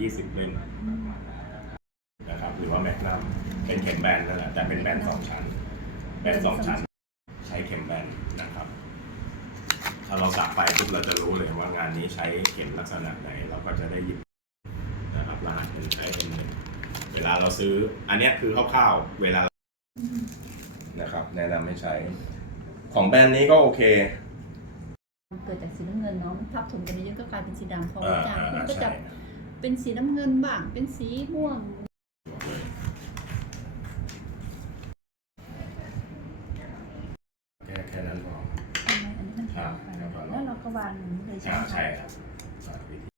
20 เล่มนะครับหรือว่าแมกนัมเป็นเข็มแบนนั่นแหละแต่เป็นแบนสองชั้น แบนสองชั้น ใช้เข็มแบนนะครับ ถ้าเราสักไปปุ๊บเราจะรู้เลยว่างานนี้ใช้เข็มลักษณะไหน เราก็จะได้หยิบนะครับรหัสเป็นใช้เป็นเวลาเราซื้อ อันเนี้ยคือคร่าวๆเวลานะครับ แนะนำให้ใช้ ของแบรนด์นี้ก็โอเคเกิดจากสีน้ำเงินเนาะมันทับถมกันเยอะๆก็กลายเป็นสีดำพออ่าจางอ่ามันก็ใช่จะ เป็นสีน้ำเงินบ้าง เป็นสีม่วง แค่แค่นั้นพอใช่ไหมอันนี้มันครัขาบดไปครับแล้วเราก็วางอย่างนี้เลยใช่อ่าไหมใช่ครับอ่าวิธี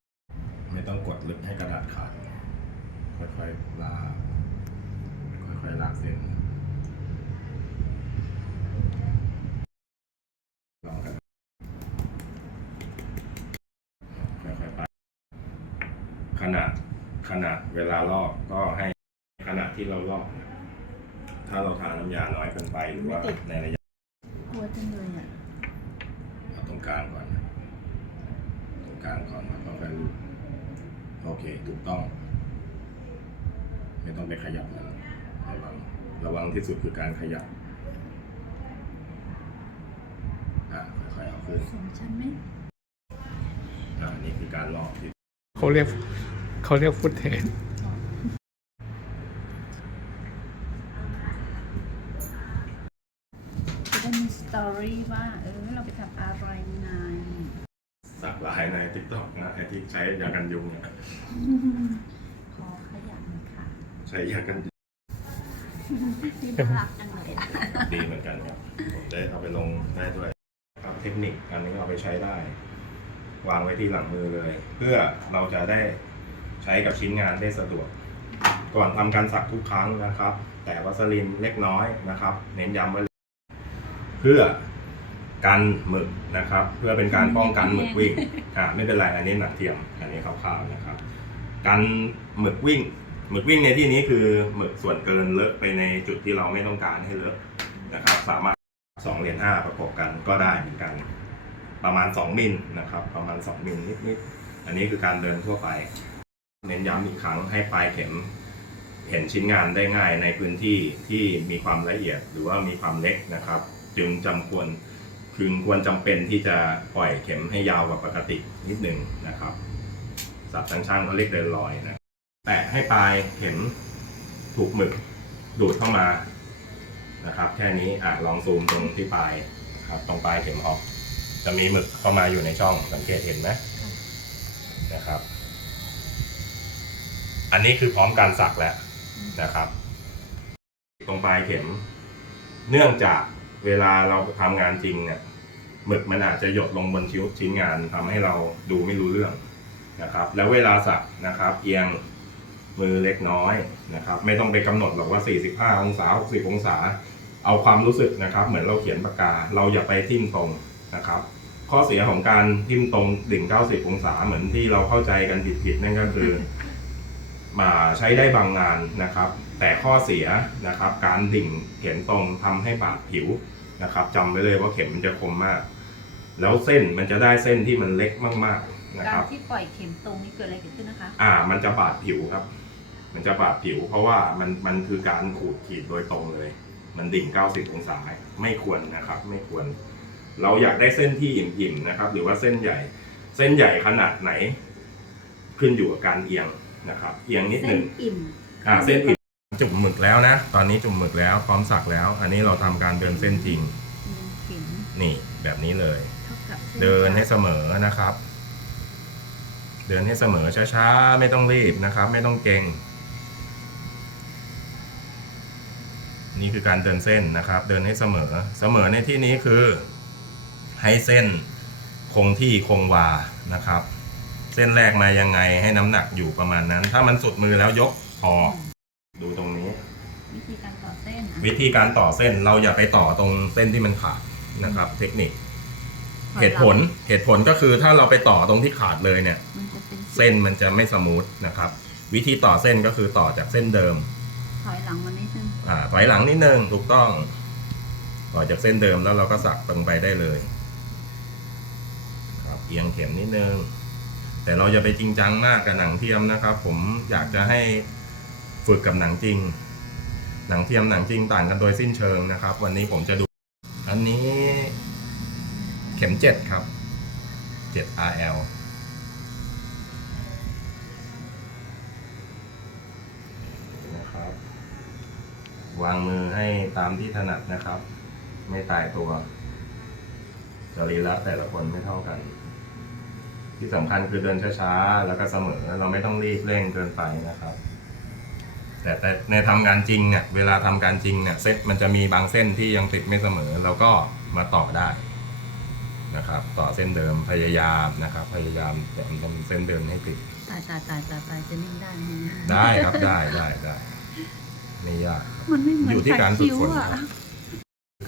ไม่ต้องกดลึกให้กระดาษขาด ค่อยๆลาก ค่อยๆลากเส้นลองกันค่อยๆไป ขนาดขนาดเวลาลอกก็ให้ขนาดที่เราลอกเนี่ยถ้าเราทาน้ำยาน้อยเกินไปหรือว่าในระยะกลัวจังเลยอะเอาตรงกลางก่อนนะตรงกลางก่อนแล้วก็ค่อยรูดโอเคถูกต้อง ไม่ต้องไปขยับมันระวังระวังที่สุดคือการขยับอะค่อยๆเอาขึ้นสองชั้นไหมอ่านี่คือการลอกที่เขาเรียก เขาเรียกฟุตเทจจะได้มีสตอรี่ว่าเออเราไปทำอะไรในสักลายในติ๊กต็อกนะไอ้ที่ใช้ยากันยุงเนี่ยขอขยันค่ะใช้ยากันยุงที่น่ารักจังเลยอะดีเหมือนกันครับผมได้เอาไปลงได้ด้วยครับเทคนิคอันนี้เอาไปใช้ได้ วางไว้ที่หลังมือเลย เพื่อเราจะได้ ใช้กับชิ้นงานได้สะดวก ก่อนทำการสักทุกครั้งนะครับ แต่วัสลินเล็กน้อยนะครับ เน้นย้ำไว้เลยเพื่อกันหมึกนะครับ เพื่อเป็นการป้องกันหมึกวิ่งอ่าไม่เป็นไรอันนี้หนักเทียมอันนี้คร่าวๆนะครับ กันหมึกวิ่งหมึกวิ่งในที่นี้คือหมึกส่วนเกินเลอะไปในจุดที่เราไม่ต้องการให้เลอะนะครับ สามารถสองเหรียญห้าประกบกันก็ได้เหมือนกัน ประมาณ 2 มิลนะครับ ประมาณ 2 มิลนิดๆอันนี้คือการเดินทั่วไป เน้นย้ำอีกครั้งให้ปลายเข็มเห็นชิ้นงานได้ง่ายในพื้นที่ที่มีความละเอียดหรือว่ามีความเล็กนะครับ จึงจำควรพึงควรจำเป็นที่จะปล่อยเข็มให้ยาวกว่าปกตินิดหนึ่งนะครับศัพท์ทางช่างเขาเรียกเดินลอยนะแตะให้ปลายเข็มถูกหมึกดูดเข้ามานะครับ แค่นี้อะลองซูมตรงที่ปลายครับตรงปลายเข็มออก จะมีหมึกเข้ามาอยู่ในช่องสังเกตเห็นไหมนะครับ อันนี้คือพร้อมการสักแล้วนะครับ ตรงปลายเข็ม เนื่องจากเวลาเราทำงานจริงเนี่ยหมึกมันอาจจะหยดลงบนชิ้นชิ้นงานทำให้เราดูไม่รู้เรื่องนะครับ แล้วเวลาสักนะครับ เอียงมือเล็กน้อยนะครับ ไม่ต้องไปกำหนดหรอกว่า 45 องศา 60 องศา เอาความรู้สึกนะครับ เหมือนเราเขียนปากกา เราอย่าไปทิ่มตรงนะครับ ข้อเสียของการทิ่มตรงดิ่ง 90 องศาเหมือนที่เราเข้าใจกันผิดๆนั่นก็คือ มาใช้ได้บางงานนะครับ แต่ข้อเสียนะครับ การดิ่งเข็มตรงทำให้บาดผิวนะครับจำไว้เลยว่าเข็มมันจะคมมาก แล้วเส้นมันจะได้เส้นที่มันเล็กมากๆนะคัการรบที่ปล่อยเข็มตรงนี้เกิดอะไรเกิดขึ้นนะคะ อ่ามันจะบาดผิวครับ มันจะบาดผิว เพราะว่ามันมันคือการขูดขีดโดยตรงเลย มันดิ่ง 90 องศาไม่ควรนะครับ ไม่ควร เราอยากได้เส้นที่อิ่มๆนะครับ หรือว่าเส้นใหญ่ เส้นใหญ่ขนาดไหน ขึ้นอยู่กับการเอียง นะครับเอียงนิดหเส้นึ่นงอิ่มอ่าเส้นอิ่มจุ่มหมึกแล้วนะ ตอนนี้จุ่มหมึกแล้วพร้อมสักแล้ว อันนี้เราทำการเดินเส้นจริงเข็มนี่แบบนี้เลย เท่ากับส้เดินให้เสมอนะครับ เดินให้เสมอช้าๆ ไม่ต้องรีบนะครับ ไม่ต้องเก่ง นี่คือการเดินเส้นนะครับ เดินให้เสมอ เสมอในที่นี้คือ ให้เส้นคงที่คงวานะครับ เส้นแรกมายังไงให้น้ำหนักอยู่ประมาณนั้น ถ้ามันสุดมือแล้วยกพอดูตรงนี้ วิธีการต่อเส้นอะวิธีการต่อเส้นเราอย่าไปต่อตรงเส้นที่มันขาดนะครับ เทคนิค เหตุผลเหตุผลก็คือถ้าเราไปต่อตรงที่ขาดเลยเนี่ย มันจะเป็นเส้นมันจะไม่สมูทนะครับ วิธีต่อเส้นก็คือต่อจากเส้นเดิม ถอยหลังมานิดนึงอ่าถอยหลังนิดนึงถูกต้อง ต่อจากเส้นเดิมแล้วเราก็สักตรงไปได้เลย ครับเอียงเข็มนิดนึง แต่เราจะไปจริงจังมากกับหนังเทียมนะครับ ผมอยากจะให้ฝึกกับหนังจริง หนังเทียมหนังจริงต่างกันโดยสิ้นเชิงนะครับ วันนี้ผมจะดู อันนี้เข็มเจ็ดครับเจ็ด RL นะครับ วางมือให้ตามที่ถนัดนะครับ ไม่ตายตัวจรีระแต่ละคนไม่เท่ากัน ที่สำคัญคือเดินช้าๆ แล้วก็เสมอ เราไม่ต้องรีบเร่งเกินไปนะครับ แต่แต่ในทำงานจริงเนี่ยเวลาทำการจริงเนี่ยเส้นมันจะมีบางเส้นที่ยังติดไม่เสมอ เราก็มาต่อได้นะครับ ต่อเส้นเดิมพยายามนะครับ พยายามจะทำเส้นเดิมให้ติดตายตายตายตายตายจะนิ่งได้ไหมเนี่ยได้ครับได้ได้ได้ไม่ยากมันไม่เหมือนอยู่ที่การฝึกฝนอะครับ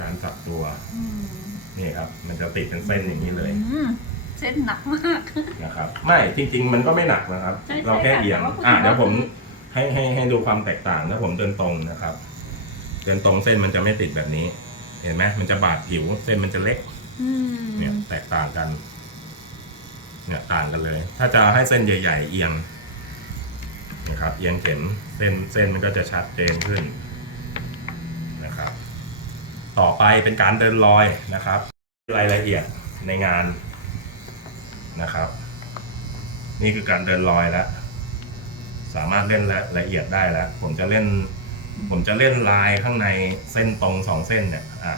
การจับตัว อืมนี่ครับ มันจะติดเป็นเส้นอย่างนี้เลย อืม เส้นหนักมาก นะครับ ไม่จริง ๆ มันก็ไม่หนักนะครับ ใช่ใช่เราแค่เอียงแต่ว่าคุณอะว่าเดี๋ยวผมให้ให้ให้ดูความแตกต่างถ้าผมเดินตรงนะครับ เดินตรงเส้นมันจะไม่ติดแบบนี้ เห็นไหมมันจะบาดผิว เส้นมันจะเล็ก อืมเนี่ยแตกต่างกัน เนี่ยต่างกันเลย ถ้าจะให้เส้นใหญ่ ๆ เอียงนะครับ เอียงเข็มเส้นเส้นมันก็จะชัดเจนขึ้นนะครับ ต่อไปเป็นการเดินรอยนะครับ รายละเอียดในงาน นะครับ นี่คือการเดินรอยแล้ว สามารถเล่นละละเอียดได้แล้ว ผมจะเล่น ผมจะเล่นลายข้างในเส้นตรงสองเส้นเนี่ยอะ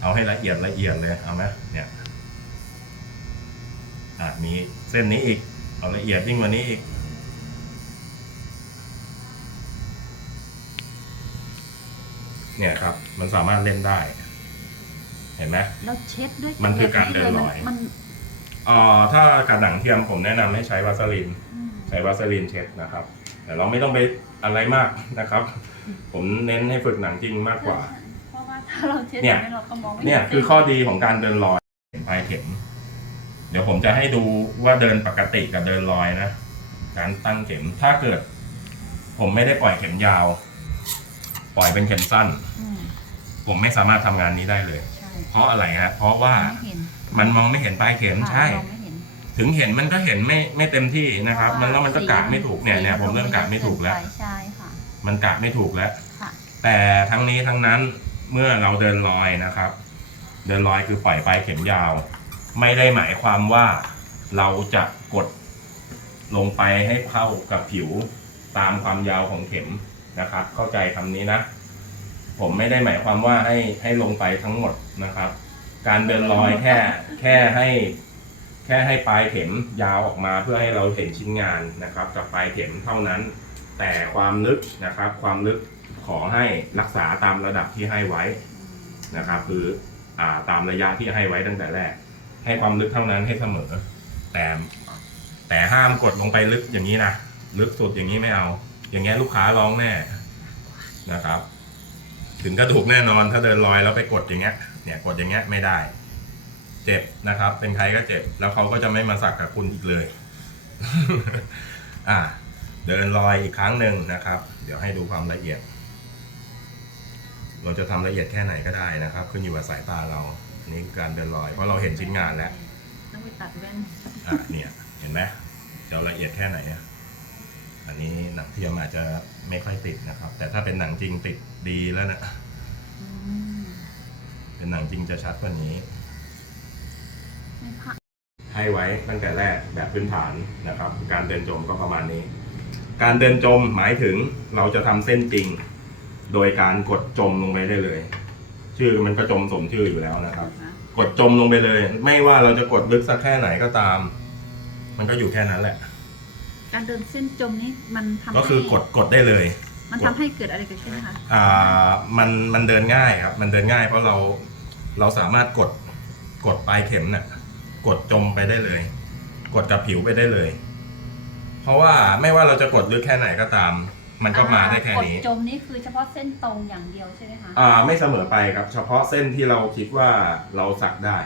เอาให้ละเอียดละเอียดเลยเอาไหมเนี่ยอะมีเส้นนี้อีก เอาละเอียดยิ่งกว่านี้อีกเนี่ยครับ มันสามารถเล่นได้ เห็นไหมแล้วเช็ดด้วยมันคือการเดินรอยมันเอ่อถ้ากับหนังเทียมผมแนะนำให้ใช้วาสลินอืมใช้วาสลินเช็ดนะครับ แต่เราไม่ต้องไปอะไรมากนะครับ ผมเน้นให้ฝึกหนังจริงมากกว่า เพราะว่าถ้าเราเช็ดเนี่ย ไม่เราก็มองไม่เนี่ยห็คือข้อดีของการเดินรอยเห็นปลายเข็ม เดี๋ยวผมจะให้ดูว่าเดินปกติกับเดินรอยนะ การตั้งเข็มถ้าเกิด ผมไม่ได้ปล่อยเข็มยาว ปล่อยเป็นเข็มสั้น อืมผมไม่สามารถทำงานนี้ได้เลยใช่ เพราะอะไรฮะเพราะว่าไม่เห็นมันมองไม่เห็นปลายเข็มใช่ เราไม่เห็นถึงเห็นมันก็เห็นไม่ไม่เต็มที่นะครับ มันแล้วมันก็กะไม่ถูกเนี่ยเนี่ยผมเริ่มกะไม่ถูกแล้ว ใช่ค่ะมันกะไม่ถูกแล้ว ค่ะ แต่ทั้งนี้ทั้งนั้นเมื่อเราเดินรอยนะครับ เดินรอยคือปล่อยปลายเข็มยาว ไม่ได้หมายความว่าเราจะกดลงไปให้เข้ากับผิวตามความยาวของเข็มนะครับ เข้าใจคำนี้นะ ผมไม่ได้หมายความว่าให้ให้ลงไปทั้งหมดนะครับ การเดินรอยแค่แค่ให้ แค่ให้ปลายเข็มยาวออกมาเพื่อให้เราเห็นชิ้นงานนะครับกับปลายเข็มเท่านั้น แต่ความลึกนะครับ ความลึกขอให้รักษาตามระดับที่ให้ไว้นะครับ คืออ่าตามระยะที่ให้ไว้ตั้งแต่แรก ให้ความลึกเท่านั้นให้เสมอ แต่แต่ห้ามกดลงไปลึกอย่างนี้นะลึกสุดอย่างนี้ไม่เอา อย่างเงี้ยลูกค้าร้องแน่นะครับ ถึงกระดูกแน่นอนถ้าเดินลอยแล้วไปกดอย่างเงี้ยเนี่ยกดอย่างเงี้ยไม่ได้ เจ็บนะครับ เป็นใครก็เจ็บ แล้วเขาก็จะไม่มาสักกับคุณอีกเลย อ่า เดินรอยอีกครั้งหนึ่งนะครับ เดี๋ยวให้ดูความละเอียด เราจะทำละเอียดแค่ไหนก็ได้นะครับ ขึ้นอยู่กับสายตาเราอันนี้คือการเดินรอยเพราะเราเห็นชิ้นงานแล้วต้องไปตัดแว่นอะเนี่ย เห็นไหมจะเอาละเอียดแค่ไหนอะ อันนี้หนังเทียมอาจจะไม่ค่อยติดนะครับ แต่ถ้าเป็นหนังจริงติดดีแล้วนะอืมเป็นหนังจริงจะชัดกว่านี้ไม่พักให้ไว้ตั้งแต่แรกแบบพื้นฐานนะครับ การเดินจมก็ประมาณนี้ การเดินจมหมายถึงเราจะทำเส้นจริงโดยการกดจมลงไปได้เลย ชื่อมันก็จมสมชื่ออยู่แล้วนะครับนะกดจมลงไปเลย ไม่ว่าเราจะกดลึกสักแค่ไหนก็ตาม มันก็อยู่แค่นั้นแหละ การเดินเส้นจมนี้มันทำก็คือกดกดได้เลย มันทำให้เกิดอะไรเกิดขึ้นคะอ่ามันมันเดินง่ายครับ มันเดินง่ายเพราะเราเราสามารถกดกดปลายเข็มเนี่ยกดจมไปได้เลย กดกับผิวไปได้เลย เพราะว่าไม่ว่าเราจะกดลึกแค่ไหนก็ตาม มันก็มาได้แค่นี้ กดจมนี่คือเฉพาะเส้นตรงอย่างเดียวใช่ไหมคะอ่าไม่เสมอไปครับ เฉพาะเส้นที่เราคิดว่าเราสักได้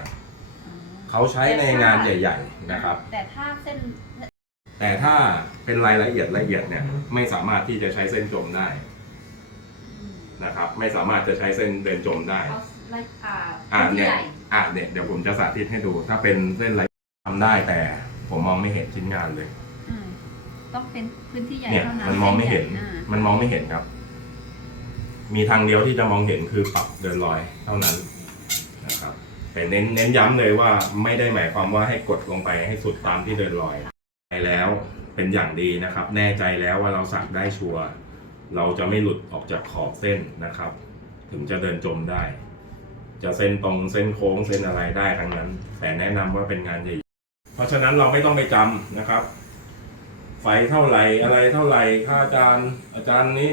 อ๋อเขาใช้ในงานใหญ่ ๆ นะครับ แต่ถ้าเส้น แต่ถ้าเป็นรายละเอียดละเอียดเนี่ยไม่สามารถที่จะใช้เส้นจมได้นะครับ ไม่สามารถจะใช้เส้นเดินจมได้เอาละอ่าอ่าพื้นที่เนี่ยใหญ่อ่าเนี่ยเดี๋ยวผมจะสาธิตให้ดู ถ้าเป็นเส้นไรทำได้แต่ผมมองไม่เห็นชิ้นงานเลย อืมต้องเป็นพื้นที่ใหญ่เนี่ยเท่านั้นมันมองไม่เห็นอ่ามันมองไม่เห็นครับ มีทางเดียวที่จะมองเห็นคือปรับเดินรอยเท่านั้นนะครับ แต่เน้นเน้นย้ำเลยว่าไม่ได้หมายความว่าให้กดลงไปให้สุดตามที่เดินรอย ไปแล้วเป็นอย่างดีนะครับ แน่ใจแล้วว่าเราสักได้ชัวร์เราจะไม่หลุดออกจากขอบเส้นนะครับ ถึงจะเดินจมได้ จะเส้นตรงเส้นโค้งเส้นอะไรได้ทั้งนั้น แต่แนะนำว่าเป็นงานใหญ่เพราะฉะนั้นเราไม่ต้องไปจำนะครับ ไฟเท่าไหร่อะไรเท่าไหร่ค่าอาจารย์อาจารย์นี้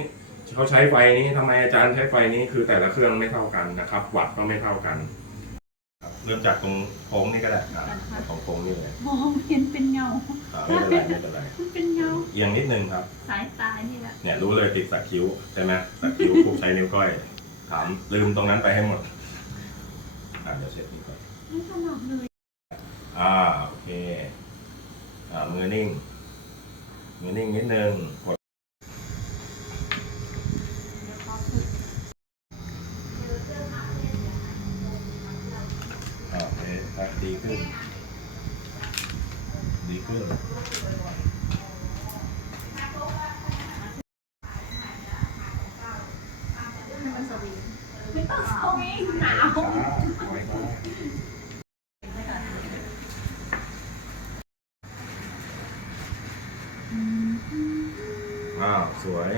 เขาใช้ไฟนี้ทำไมอาจารย์ใช้ไฟนี้คือแต่ละเครื่องไม่เท่ากันนะครับ วัดก็ไม่เท่ากัน เริ่มจากตรงโค้งนี่ก็ได้ครับของโค้งนี่เลยมองเห็นเป็นเงาอ่าไม่เป็นไรไม่เป็นไรมันเป็นเงา เอียงนิดนึงครับ สายตานี่แหละเนี่ยรู้เลยติดสักคิ้วใช่ไหมสักคิ้วผูกใช้นิ้วก้อย ถามลืมตรงนั้นไปให้หมดอ่าเดี๋ยวเช็ดนี่ก่อนไม่ถนัดเลยอ่าโอเคอ่ามือนิ่งมือนิ่งนิดนึงกด เดี๋ยวพอฝึก อ่าโอเคอะดีขึ้น ดีขึ้น ไม่ต้องสวิงไม่ต้องสวิงหนาว ไว้ก่อนอ้าว สวย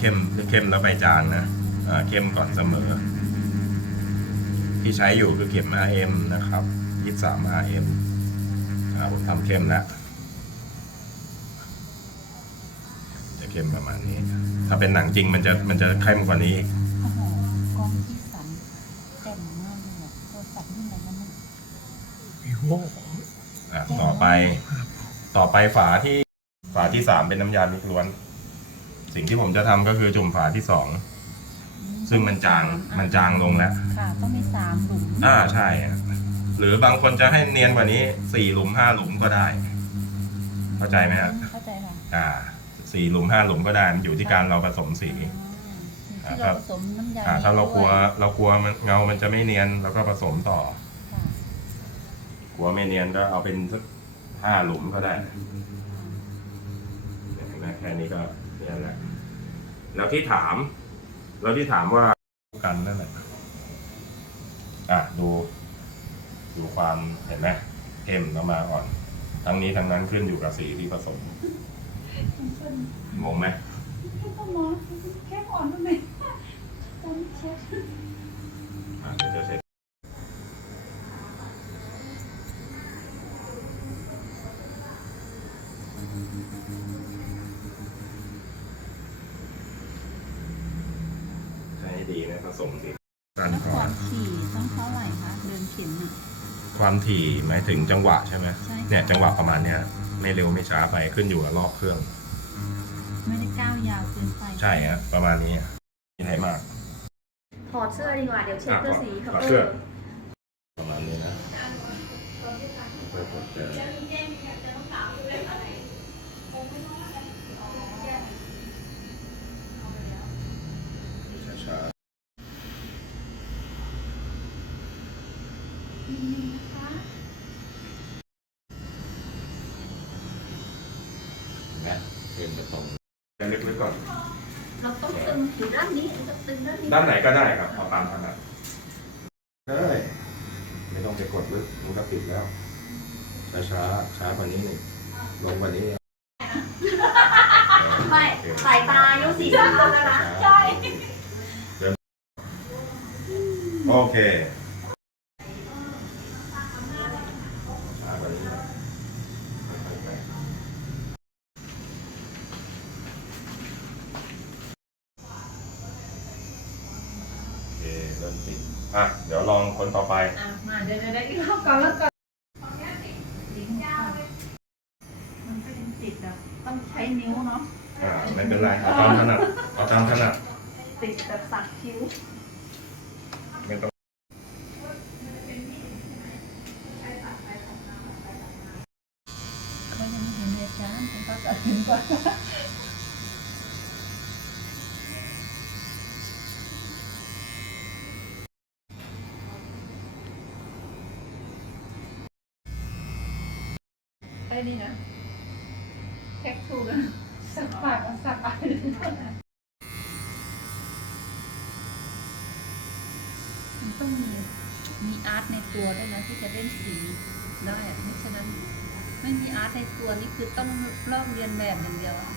เข้มเข้มแล้วไปจางนะอ่าเข้มก่อนเสมอ ที่ใช้อยู่คือเข็ม RM นะครับ 23 RM อ่าผมทำเข้มแล้วจะเข้มประมาณนี้ ถ้าเป็นหนังจริงมันจะมันจะเข้มกว่านี้อีกโอ้โหกล้องที่สันเต็มมากเลยอะโทรศัพท์รุ่นไหนกันเนี่ยวิโวอะต่อไป ต่อไปฝาที่ฝาที่สามเป็นน้ำยามิกล้วน สิ่งที่ผมจะทำก็คือจุ่มฝาที่สองซึ่งมันจางมันจางลงแล้ว ค่ะ ต้องมีสามหลุมอ่าใช่ฮะหรือบางคนจะให้เนียนกว่านี้สี่หลุมห้าหลุมก็ได้ เข้าใจไหมฮะเข้าใจค่ะอ่าสี่หลุมห้าหลุมก็ได้มันอยู่ที่การเราผสมสีที่เราผสมน้ำยาอ่าถ้าเรากลัวด้วยเรากลัวมันเงามันจะไม่เนียนเราก็ผสมต่อค่ะกลัวไม่เนียนก็เอาเป็นสัก ห้าหลุมก็ได้เห็นไหมแค่นี้ก็เนียนแล้วแล้วที่ถาม แล้วที่ถามว่ากันนั่นแหละอะดู ดูความเห็นไหมเข้มแล้วมาอ่อน ทั้งนี้ทั้งนั้นขึ้นอยู่กับสีที่ผสมงงไหมไม่ต้มองแค่อ่อนทำไม สมสิกันแล้วก่ก่ออนนขี่ต้องเท่าไหร่คะเดินเข็มอะ ความถี่หมายถึงจังหวะใช่ไหมใช่ค่ะ เนี่ยจังหวะประมาณเนี้ยไม่เร็วไม่ช้าไปขึ้นอยู่กับรอบเครื่อง ไม่ได้ก้าวยาวเกินไปใช่ฮะประมาณนี้มีอะไรมาก ถอดเสื้อดีกว่า เดี๋ยวเช็ดเสื้อสีครับถอดเอเสื้ออ ประมาณนี้นะเพื่อกดเจอช้าๆนะเดินไปตรง ลึกๆก่อน เราต้องตึงอยู่ด้านนี้เราตึงด้านนี้ด้านไหนก็ได้ครับเอาตามถนัดได้ไม่ต้องไปกดลึกมันก็ปิดแล้ว ช้าช้าๆช้ากว่านี้หนึ่งลงกว่านี้ไม่โอเคสายตาอายุสี่สิบแล้วนะ ใช่เดินโอเคช้ากว่านี้หน่อยค่อยๆไปโอเคเริ่มติดอะ เดี๋ยวลองคนต่อไป อะมาเดี๋ยวเดี๋ยวเดี๋ยวอีกรอบก่อนแล้วก่อนมันก็ยังติดอะต้องใช้นิ้วเนาะอ่า ไม่เป็นไร เอาตามถนัด เอาตามถนัด ติดแบบสักคิ้ว ได้นี่นะแท็กถูกนะสักปากสักปากมันต้องมีมีอาร์ตในตัวด้วยนะที่จะเล่นสีได้อะไม่ฉะนั้น ไม่มีอาร์ตในตัวนี่คือต้องลอกเรียนแบบอย่างเดียวอะ